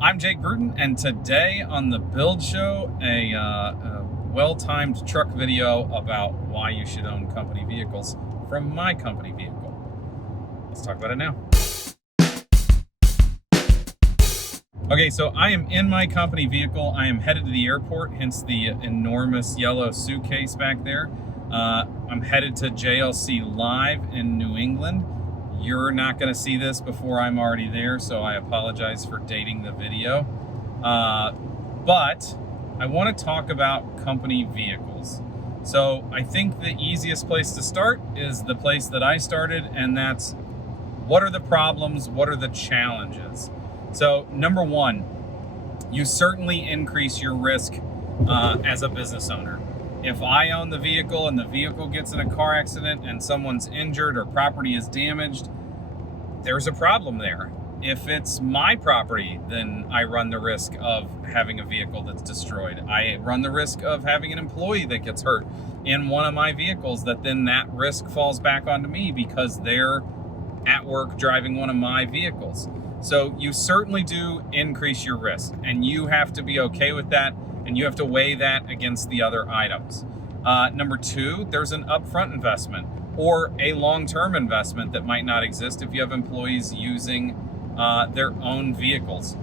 I'm Jake Bruton, and today on the Build Show, a well-timed truck video about why you should own company vehicles from my company vehicle. Let's talk about it now. Okay, so I am in my company vehicle. I am headed to the airport, hence the enormous yellow suitcase back there. I'm headed to JLC Live in New England. You're not going to see this before I'm already there, so I apologize for dating the video. But I want to talk about company vehicles. So I think the easiest place to start is the place that I started, and that's what are the problems, what are the challenges? So number one, you certainly increase your risk as a business owner. If I own the vehicle and the vehicle gets in a car accident and someone's injured or property is damaged, there's a problem there. If it's my property, then I run the risk of having a vehicle that's destroyed. I run the risk of having an employee that gets hurt in one of my vehicles, that then that risk falls back onto me because they're at work driving one of my vehicles. So you certainly do increase your risk, and you have to be okay with that, and you have to weigh that against the other items. Number two, there's an upfront investment or a long-term investment that might not exist if you have employees using their own vehicles.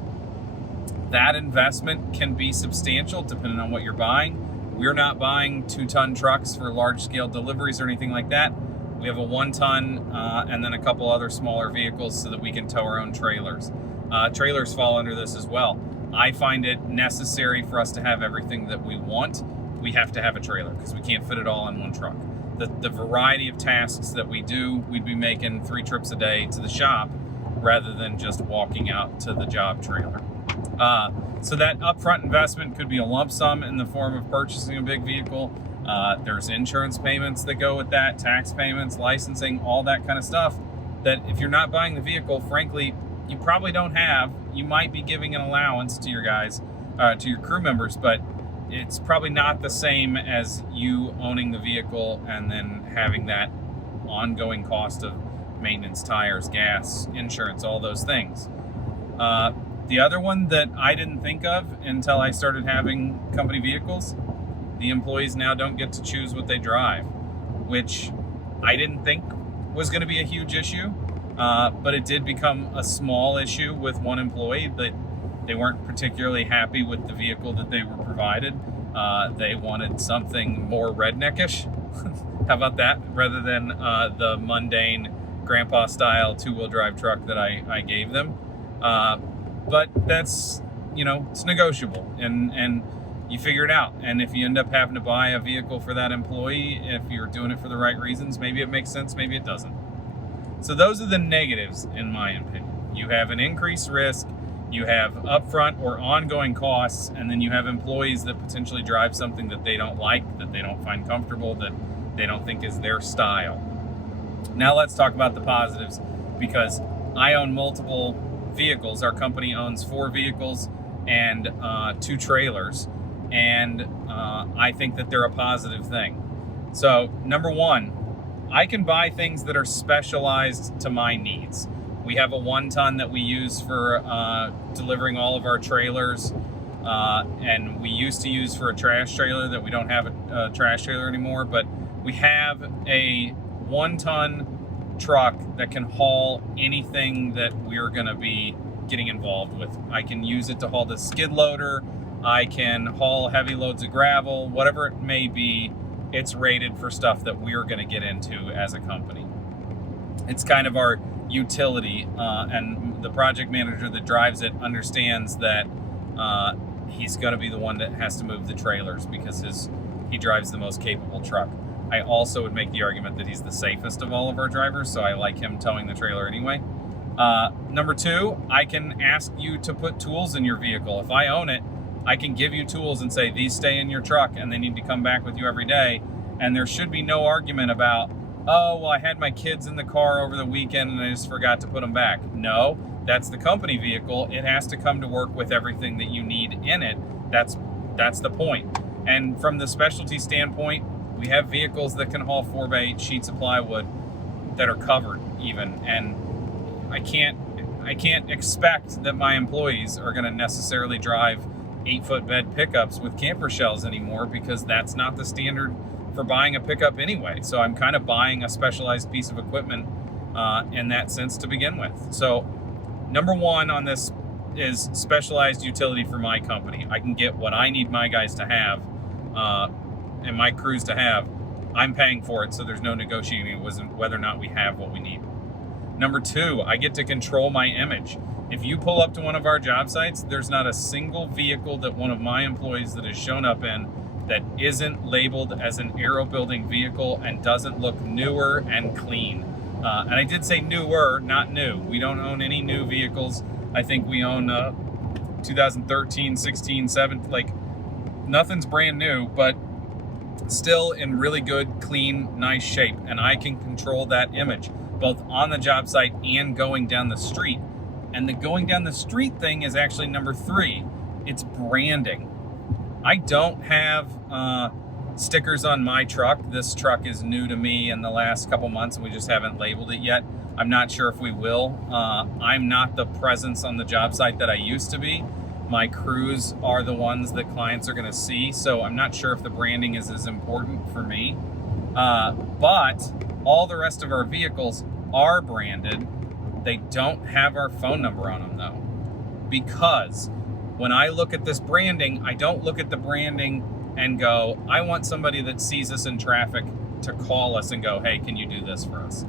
That investment can be substantial depending on what you're buying. We're not buying 2-ton trucks for large-scale deliveries or anything like that. We have a 1-ton and then a couple other smaller vehicles so that we can tow our own trailers. Trailers fall under this as well. I find it necessary for us to have everything that we want. We have to have a trailer because we can't fit it all in one truck. The variety of tasks that we do, we'd be making 3 trips a day to the shop rather than just walking out to the job trailer. So that upfront investment could be a lump sum in the form of purchasing a big vehicle. There's insurance payments that go with that, tax payments, licensing, all that kind of stuff that if you're not buying the vehicle, frankly, you probably don't have. You might be giving an allowance to your guys, to your crew members, but it's probably not the same as you owning the vehicle and then having that ongoing cost of maintenance, tires, gas, insurance, all those things. The other one that I didn't think of until I started having company vehicles, the employees now don't get to choose what they drive, which I didn't think was going to be a huge issue, but it did become a small issue with one employee that they weren't particularly happy with the vehicle that they were provided. They wanted something more redneckish. How about that? Rather than the mundane grandpa style 2-wheel drive truck that I gave them. But that's, it's negotiable and you figure it out. And if you end up having to buy a vehicle for that employee, if you're doing it for the right reasons, maybe it makes sense, maybe it doesn't. So those are the negatives in my opinion. You have an increased risk, you have upfront or ongoing costs, and then you have employees that potentially drive something that they don't like, that they don't find comfortable, that they don't think is their style. Now let's talk about the positives, because I own multiple vehicles. Our company owns 4 vehicles and 2 trailers, and I think that they're a positive thing. So number one, I can buy things that are specialized to my needs. We have a 1-ton that we use for delivering all of our trailers, and we used to use for a trash trailer that we don't have a trash trailer anymore, but we have a 1-ton truck that can haul anything that we're going to be getting involved with. I can use it to haul the skid loader, I can haul heavy loads of gravel, whatever it may be. It's rated for stuff that we're going to get into as a company. It's kind of our utility, and the project manager that drives it understands that he's going to be the one that has to move the trailers because he drives the most capable truck. I also would make the argument that he's the safest of all of our drivers, so I like him towing the trailer anyway. Number two, I can ask you to put tools in your vehicle. If I own it, I can give you tools and say, these stay in your truck and they need to come back with you every day. And there should be no argument about, oh, well, I had my kids in the car over the weekend and I just forgot to put them back. No, that's the company vehicle. It has to come to work with everything that you need in it. That's the point. And from the specialty standpoint, we have vehicles that can haul 4x8 sheets of plywood that are covered even. And I can't expect that my employees are going to necessarily drive 8-foot bed pickups with camper shells anymore, because that's not the standard for buying a pickup anyway. So I'm kind of buying a specialized piece of equipment in that sense to begin with. So number one on this is specialized utility for my company. I can get what I need my guys to have and my crews to have. I'm paying for it, so there's no negotiating whether or not we have what we need. Number two, I get to control my image. If you pull up to one of our job sites, there's not a single vehicle that one of my employees that has shown up in that isn't labeled as an Aarow building vehicle and doesn't look newer and clean. And I did say newer, not new. We don't own any new vehicles. I think we own 2013, 16, 17, like nothing's brand new, but still in really good, clean, nice shape. And I can control that image, both on the job site and going down the street. And the going down the street thing is actually number three. It's branding. I don't have stickers on my truck. This truck is new to me in the last couple months, and we just haven't labeled it yet. I'm not sure if we will. I'm not the presence on the job site that I used to be. My crews are the ones that clients are going to see, so I'm not sure if the branding is as important for me. But all the rest of our vehicles are branded. They don't have our phone number on them, though, because when I look at this branding, I don't look at the branding and go, I want somebody that sees us in traffic to call us and go, hey, can you do this for us?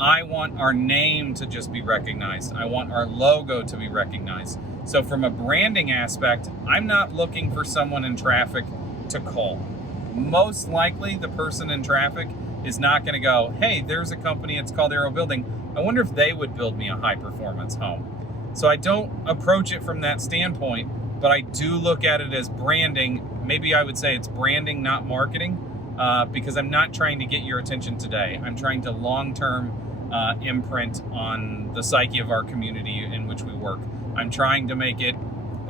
I want our name to just be recognized. I want our logo to be recognized. So from a branding aspect, I'm not looking for someone in traffic to call. Most likely the person in traffic is not going to go, hey, there's a company, it's called Aarow Building. I wonder if they would build me a high performance home. So I don't approach it from that standpoint, but I do look at it as branding. Maybe I would say it's branding, not marketing, because I'm not trying to get your attention today. I'm trying to long-term imprint on the psyche of our community in which we work. I'm trying to make it,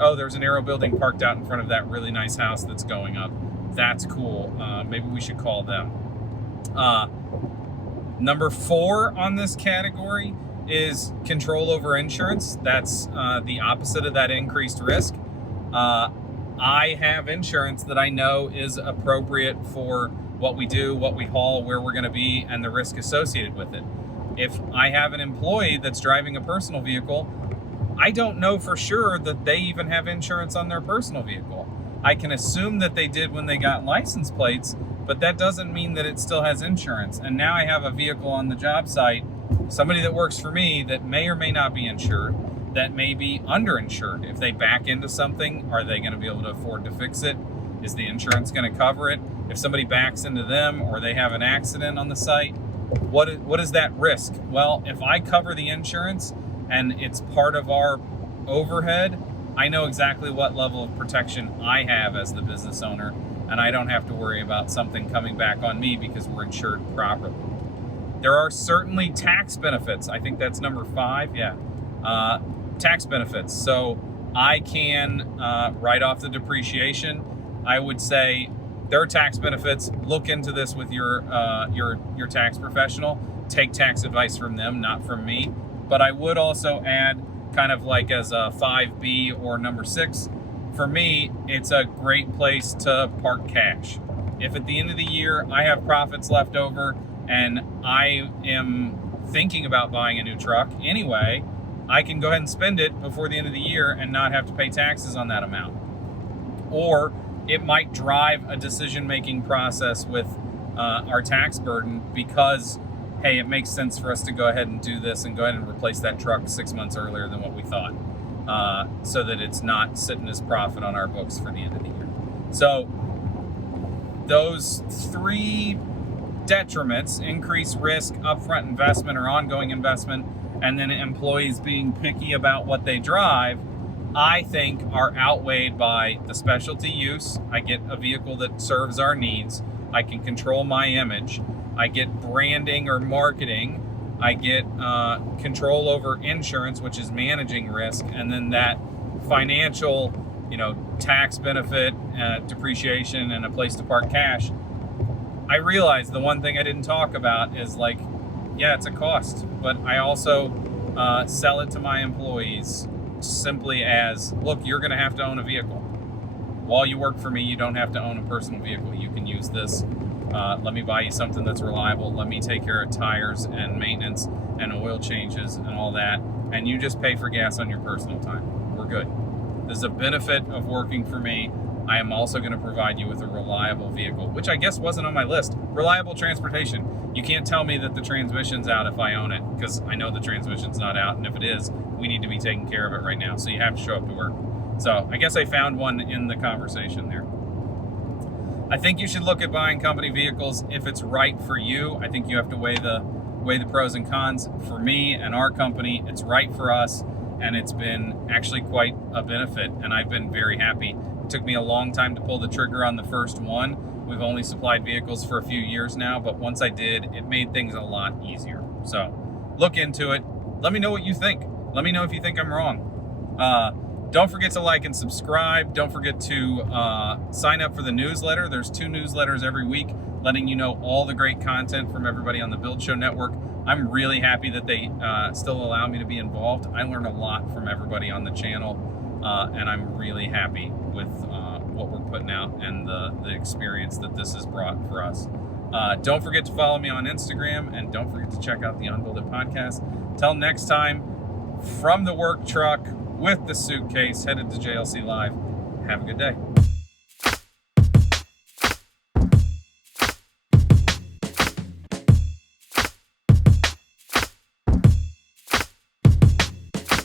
oh, there's an Aarow building parked out in front of that really nice house that's going up. That's cool. Maybe we should call them. Number 4 on this category is control over insurance. That's the opposite of that increased risk. I have insurance that I know is appropriate for what we do, what we haul, where we're going to be, and the risk associated with it. If I have an employee that's driving a personal vehicle, I don't know for sure that they even have insurance on their personal vehicle. I can assume that they did when they got license plates, but that doesn't mean that it still has insurance. And now I have a vehicle on the job site, somebody that works for me that may or may not be insured, that may be underinsured. If they back into something, are they going to be able to afford to fix it? Is the insurance going to cover it? If somebody backs into them or they have an accident on the site, what is that risk? Well, if I cover the insurance and it's part of our overhead, I know exactly what level of protection I have as the business owner, and I don't have to worry about something coming back on me because we're insured properly. There are certainly tax benefits. I think that's number 5. Yeah. Tax benefits. So I can write off the depreciation. I would say there are tax benefits. Look into this with your tax professional. Take tax advice from them, not from me. But I would also add, kind of like as a 5B or number 6, for me, it's a great place to park cash. If at the end of the year I have profits left over and I am thinking about buying a new truck anyway, I can go ahead and spend it before the end of the year and not have to pay taxes on that amount. Or it might drive a decision-making process with our tax burden because, hey, it makes sense for us to go ahead and do this and go ahead and replace that truck 6 months earlier than what we thought, so that it's not sitting as profit on our books for the end of the year. So those 3 detriments, increased risk, upfront investment or ongoing investment, and then employees being picky about what they drive, I think are outweighed by the specialty use. I get a vehicle that serves our needs. I can control my image. I get branding or marketing. I get control over insurance, which is managing risk, and then that financial, tax benefit, depreciation, and a place to park cash. I realize the one thing I didn't talk about is yeah, it's a cost, but I also sell it to my employees simply as, look, you're going to have to own a vehicle. While you work for me, you don't have to own a personal vehicle. You can use this. Let me buy you something that's reliable. Let me take care of tires and maintenance and oil changes and all that. And you just pay for gas on your personal time. We're good. This is a benefit of working for me. I am also going to provide you with a reliable vehicle, which I guess wasn't on my list. Reliable transportation. You can't tell me that the transmission's out if I own it, because I know the transmission's not out, and if it is, we need to be taking care of it right now. So you have to show up to work. So I guess I found one in the conversation there. I think you should look at buying company vehicles if it's right for you. I think you have to weigh the pros and cons. For me and our company, it's right for us, and it's been actually quite a benefit, and I've been very happy. It took me a long time to pull the trigger on the first one. We've only supplied vehicles for a few years now, but once I did, it made things a lot easier. So look into it. Let me know what you think. Let me know if you think I'm wrong. Don't forget to like and subscribe. Don't forget to sign up for the newsletter. There's 2 newsletters every week letting you know all the great content from everybody on the Build Show Network. I'm really happy that they still allow me to be involved. I learn a lot from everybody on the channel, and I'm really happy with what we're putting out and the experience that this has brought for us. Don't forget to follow me on Instagram, and don't forget to check out the Unbuild It podcast. Till next time, from the work truck with the suitcase headed to JLC Live, have a good day.